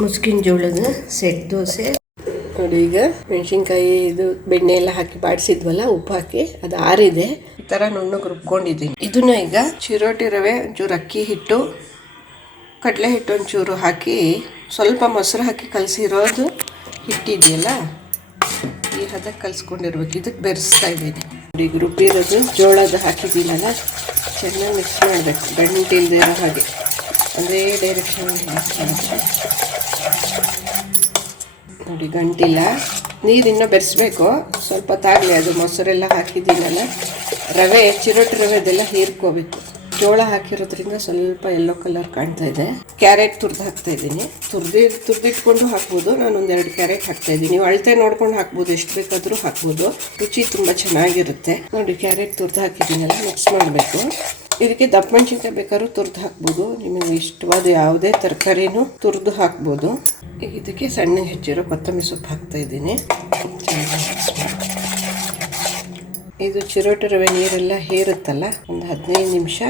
ಮುಸ್ಕಿನ ಜೋಳದ ಸೆಟ್ ದೋಸೆ ನೋಡಿ. ಈಗ ಮೆಣಸಿನ್ಕಾಯಿ ಇದು ಬೆಣ್ಣೆ ಎಲ್ಲ ಹಾಕಿ ಬಾಡಿಸಿದ್ವಲ್ಲ, ಉಪ್ಪು ಹಾಕಿ ಅದು ಆರಿದೆ. ಈ ಥರ ನುಣ್ಣಗೆ ರುಬ್ಕೊಂಡಿದ್ದೀನಿ. ಇದನ್ನ ಈಗ ಚಿರೋಟಿ ರವೆ, ಒಂಚೂರು ಅಕ್ಕಿ ಹಿಟ್ಟು, ಕಡಲೆ ಹಿಟ್ಟು ಒಂಚೂರು ಹಾಕಿ ಸ್ವಲ್ಪ ಮೊಸರು ಹಾಕಿ ಕಲಸಿರೋದು ಹಿಟ್ಟಿದೆಯಲ್ಲ, ಈ ಹದಕ್ಕೆ ಕಲಿಸ್ಕೊಂಡಿರ್ಬೇಕು. ಇದಕ್ಕೆ ಬೆರೆಸ್ತಾ ಇದ್ದೀನಿ. ಈಗ ರುಬ್ಬಿರೋದು ಜೋಳದ ಹಾಕಿದ್ದೀನಲ್ಲ, ಚೆನ್ನಾಗಿ ಮಿಕ್ಸ್ ಮಾಡಬೇಕು, ಗಂಟಿಲ್ದೇ ಇರೋ ಹಾಗೆ ಅದೇ ಡೈರೆಕ್ಷನ್ ನೋಡಿ. ಗಂಟಿಲ್ಲ, ನೀರಿನ್ನೂ ಬೆರೆಸ್ಬೇಕು, ಸ್ವಲ್ಪ ತಾಗಲಿ. ಅದು ಮೊಸರೆಲ್ಲ ಹಾಕಿದ್ದೀನಲ್ಲ, ರವೆ ಚಿರೋಟಿ ರವೆದೆಲ್ಲ ಹೀರ್ಕೋಬೇಕು. ಜೋಳ ಹಾಕಿರೋದ್ರಿಂದ ಸ್ವಲ್ಪ ಯೆಲ್ಲೋ ಕಲರ್ ಕಾಣ್ತಾ ಇದೆ. ಕ್ಯಾರೆಟ್ ತುರ್ದು ಹಾಕ್ತಾ ಇದ್ದೀನಿ. ತುರ್ದಿಟ್ಕೊಂಡು ಹಾಕ್ಬೋದು. ನಾನು 1-2 ಕ್ಯಾರೆಟ್ ಹಾಕ್ತಾ ಇದ್ದೀನಿ. ನೀವು ಅಳತೆ ನೋಡ್ಕೊಂಡು ಹಾಕ್ಬೋದು, ಎಷ್ಟು ಬೇಕಾದರೂ ಹಾಕ್ಬೋದು. ರುಚಿ ತುಂಬ ಚೆನ್ನಾಗಿರುತ್ತೆ ನೋಡಿ. ಕ್ಯಾರೆಟ್ ತುರ್ದು ಹಾಕಿದ್ದೀನಲ್ಲ, ಮಿಕ್ಸ್ ಮಾಡಬೇಕು. ಇದಕ್ಕೆ ದಪ್ಪ ಮೆಣಸಿನ್ಕಾಯಿ ಬೇಕಾದ್ರೂ ತುರ್ದು ಹಾಕ್ಬೋದು. ನಿಮಗೆ ಇಷ್ಟವಾದ ಯಾವುದೇ ತರಕಾರಿನೂ ತುರ್ದು ಹಾಕ್ಬೋದು. ಇದಕ್ಕೆ ಸಣ್ಣಗೆ ಹೆಚ್ಚಿರೋ ಕೊತ್ತಂಬರಿ ಸೊಪ್ಪು ಹಾಕ್ತಾ ಇದ್ದೀನಿ. ಇದು ಚಿರೋಟಿ ರವೆ ನೀರೆಲ್ಲ ಹೇರುತ್ತಲ್ಲ, ಒಂದು 15 ನಿಮಿಷ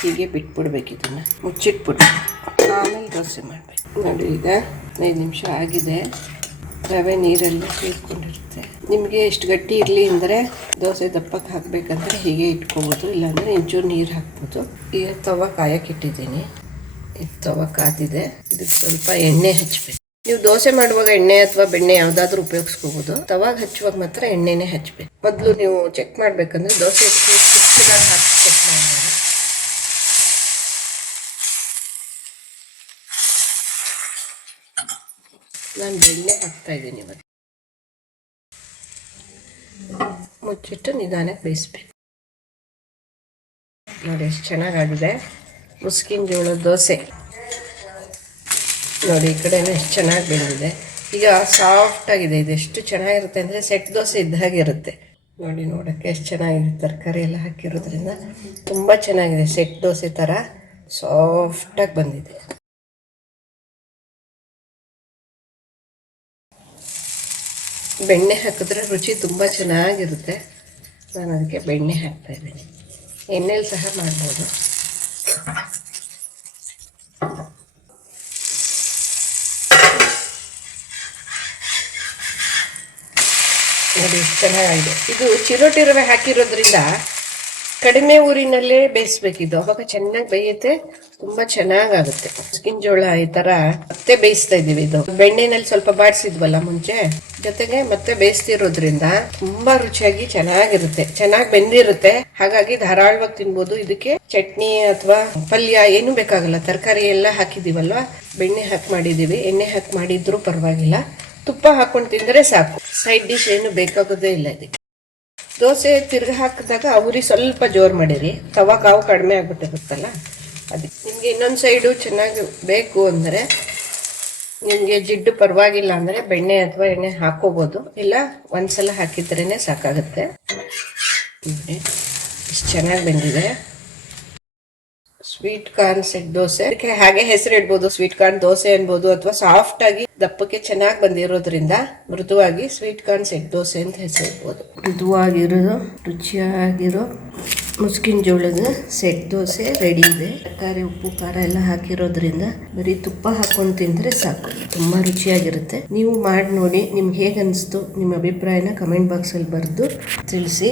ಹೀಗೆ ಬಿಟ್ಬಿಡ್ಬೇಕು. ಇದನ್ನು ಮುಚ್ಚಿಟ್ಬಿಟ್ಟು ಆಮೇಲೆ ದೋಸೆ ಮಾಡಬೇಕು ನೋಡಿ. ಈಗ 15 ನಿಮಿಷ ಆಗಿದೆ. ರವೆ ನೀರೆಲ್ಲ ಹೀರ್ಕೊಂಡಿರುತ್ತೆ. ನಿಮಗೆ ಎಷ್ಟು ಗಟ್ಟಿ ಇರಲಿ ಅಂದರೆ ದೋಸೆ ದಪ್ಪಕ್ಕೆ ಹಾಕಬೇಕಂದ್ರೆ ಹೀಗೆ ಇಟ್ಕೊಬೋದು, ಇಲ್ಲಾಂದರೆ ಇಂಚೂರು ನೀರು ಹಾಕ್ಬೋದು. ಈಗ ತವ ಕಾಯಕ್ಕಿಟ್ಟಿದ್ದೀನಿ. ಇದು ತವ ಕಾದಿದೆ. ಇದಕ್ಕೆ ಸ್ವಲ್ಪ ಎಣ್ಣೆ ಹಚ್ಚಬೇಕು. ನೀವು ದೋಸೆ ಮಾಡುವಾಗ ಎಣ್ಣೆ ಅಥವಾ ಬೆಣ್ಣೆ ಯಾವುದಾದ್ರೂ ಉಪಯೋಗಿಸ್ಕೋಬೋದು. ತವಾಗ ಹಚ್ಚುವಾಗ ಮಾತ್ರ ಎಣ್ಣೆನೇ ಹಚ್ಚಬೇಕು. ಮೊದಲು ನೀವು ಚೆಕ್ ಮಾಡಬೇಕಂದ್ರೆ ದೋಸೆ ಹಾಕಿ ಚೆಕ್ ಮಾಡೋಣ. ನಾನು ಬೆಣ್ಣೆ ಹಾಕ್ತಾ ಇದ್ದೀನಿ ಇವತ್ತು. ಮುಚ್ಚಿಟ್ಟು ನಿಧಾನಕ್ಕೆ ಬೇಯಿಸ್ಬೇಕು ನೋಡಿ. ಎಷ್ಟು ಚೆನ್ನಾಗಾಗಿದೆ ಮುಸ್ಕಿನ ಜೋಳದ ದೋಸೆ ನೋಡಿ. ಈ ಕಡೆನೂ ಎಷ್ಟು ಚೆನ್ನಾಗಿ ಬೆಂದಿದೆ. ಈಗ ಸಾಫ್ಟಾಗಿದೆ. ಇದು ಎಷ್ಟು ಚೆನ್ನಾಗಿರುತ್ತೆ ಅಂದರೆ ಸೆಟ್ ದೋಸೆ ಇದ್ದಾಗಿರುತ್ತೆ ನೋಡಿ. ನೋಡೋಕ್ಕೆ ಎಷ್ಟು ಚೆನ್ನಾಗಿದೆ. ತರಕಾರಿ ಎಲ್ಲ ಹಾಕಿರೋದ್ರಿಂದ ತುಂಬ ಚೆನ್ನಾಗಿದೆ. ಸೆಟ್ ದೋಸೆ ಥರ ಸಾಫ್ಟಾಗಿ ಬಂದಿದೆ. ಬೆಣ್ಣೆ ಹಾಕಿದ್ರೆ ರುಚಿ ತುಂಬ ಚೆನ್ನಾಗಿರುತ್ತೆ. ನಾನು ಅದಕ್ಕೆ ಬೆಣ್ಣೆ ಹಾಕ್ತಾಯಿದ್ದೀನಿ. ಎಣ್ಣೆಲಿ ಸಹ ಮಾಡ್ಬೋದು. ನೋಡಿ ಎಷ್ಟು ಚೆನ್ನಾಗಿದೆ. ಇದು ಚಿರೋಟಿ ರವೆ ಹಾಕಿರೋದ್ರಿಂದ ಕಡಿಮೆ ಊರಿನಲ್ಲೇ ಬೇಯಿಸ್ಬೇಕಿದ್ದು, ಅವಾಗ ಚೆನ್ನಾಗಿ ಬೇಯುತ್ತೆ, ತುಂಬ ಚೆನ್ನಾಗಾಗುತ್ತೆ. ಮುಸ್ಕಿನ ಜೋಳ ಈ ಥರ ಮತ್ತೆ ಬೇಯಿಸ್ತಾ ಇದ್ದೀವಿ. ಇದು ಬೆಣ್ಣೆನಲ್ಲಿ ಸ್ವಲ್ಪ ಬಾಡಿಸಿದ್ವಲ್ಲ ಮುಂಚೆ, ಜೊತೆಗೆ ಮತ್ತೆ ಬೇಯಿಸ್ತಿರೋದ್ರಿಂದ ತುಂಬಾ ರುಚಿಯಾಗಿ ಚೆನ್ನಾಗಿರುತ್ತೆ, ಚೆನ್ನಾಗಿ ಬೆಂದಿರುತ್ತೆ. ಹಾಗಾಗಿ ಧಾರಾಳವಾಗಿ ತಿನ್ಬೋದು. ಇದಕ್ಕೆ ಚಟ್ನಿ ಅಥವಾ ಪಲ್ಯ ಏನು ಬೇಕಾಗಲ್ಲ. ತರಕಾರಿ ಎಲ್ಲ ಹಾಕಿದೀವಲ್ವಾ, ಬೆಣ್ಣೆ ಹಾಕಿ ಮಾಡಿದೀವಿ. ಎಣ್ಣೆ ಹಾಕಿ ಮಾಡಿದ್ರು ಪರವಾಗಿಲ್ಲ. ತುಪ್ಪ ಹಾಕೊಂಡು ತಿಂದರೆ ಸಾಕು. ಸೈಡ್ ಡಿಶ್ ಏನು ಬೇಕಾಗೋದೇ ಇಲ್ಲ ಇದಕ್ಕೆ. ದೋಸೆ ತಿರ್ಗಿ ಹಾಕಿದಾಗ ಉರಿ ಸ್ವಲ್ಪ ಜೋರು ಮಾಡಿರಿ. ತವಾ ಕಾವು ಕಡಿಮೆ ಆಗ್ಬಿಟ್ಟಿರುತ್ತಲ್ಲ ಅದಕ್ಕೆ. ನಿಮಗೆ ಇನ್ನೊಂದು ಸೈಡು ಚೆನ್ನಾಗಿ ಬೇಕು ಅಂದರೆ, ನಿಮಗೆ ಜಿಡ್ಡು ಪರವಾಗಿಲ್ಲ ಅಂದರೆ ಬೆಣ್ಣೆ ಅಥವಾ ಎಣ್ಣೆ ಹಾಕೋಬೋದು. ಇಲ್ಲ ಒಂದ್ಸಲ ಹಾಕಿದ್ರೇ ಸಾಕಾಗುತ್ತೆ. ಇಷ್ಟು ಚೆನ್ನಾಗಿ ಬಂದಿದೆ. ಸ್ವೀಟ್ ಕಾರ್ನ್ ಸೆಟ್ ದೋಸೆ, ಅದಕ್ಕೆ ಹಾಗೆ ಹೆಸರು ಇಡ್ಬೋದು. ಸ್ವೀಟ್ ಕಾರ್ನ್ ದೋಸೆ ಅನ್ಬೋದು, ಅಥವಾ ಸಾಫ್ಟ್ ಆಗಿ ದಪ್ಪಕ್ಕೆ ಚೆನ್ನಾಗಿ ಬಂದಿರೋದ್ರಿಂದ ಮೃದುವಾಗಿ ಸ್ವೀಟ್ ಕಾರ್ನ್ ಸೆಟ್ ದೋಸೆ ಅಂತ ಹೆಸರು ಇಡ್ಬೋದು. ಮೃದುವಾಗಿರೋ ರುಚಿಯಾಗಿರೋ ಮುಸ್ಕಿನ ಜೋಳದ ಸೆಟ್ ದೋಸೆ ರೆಡಿ ಇದೆ. ತರಕಾರಿ, ಉಪ್ಪು, ಖಾರ ಎಲ್ಲ ಹಾಕಿರೋದ್ರಿಂದ ಬರೀ ತುಪ್ಪ ಹಾಕೊಂಡು ತಿಂದರೆ ಸಾಕು. ತುಂಬ ರುಚಿಯಾಗಿರುತ್ತೆ. ನೀವು ಮಾಡಿ ನೋಡಿ. ನಿಮ್ಗೆ ಹೇಗೆ ಅನಿಸ್ತು, ನಿಮ್ಮ ಅಭಿಪ್ರಾಯನ ಕಮೆಂಟ್ ಬಾಕ್ಸಲ್ಲಿ ಬರೆದು ತಿಳಿಸಿ.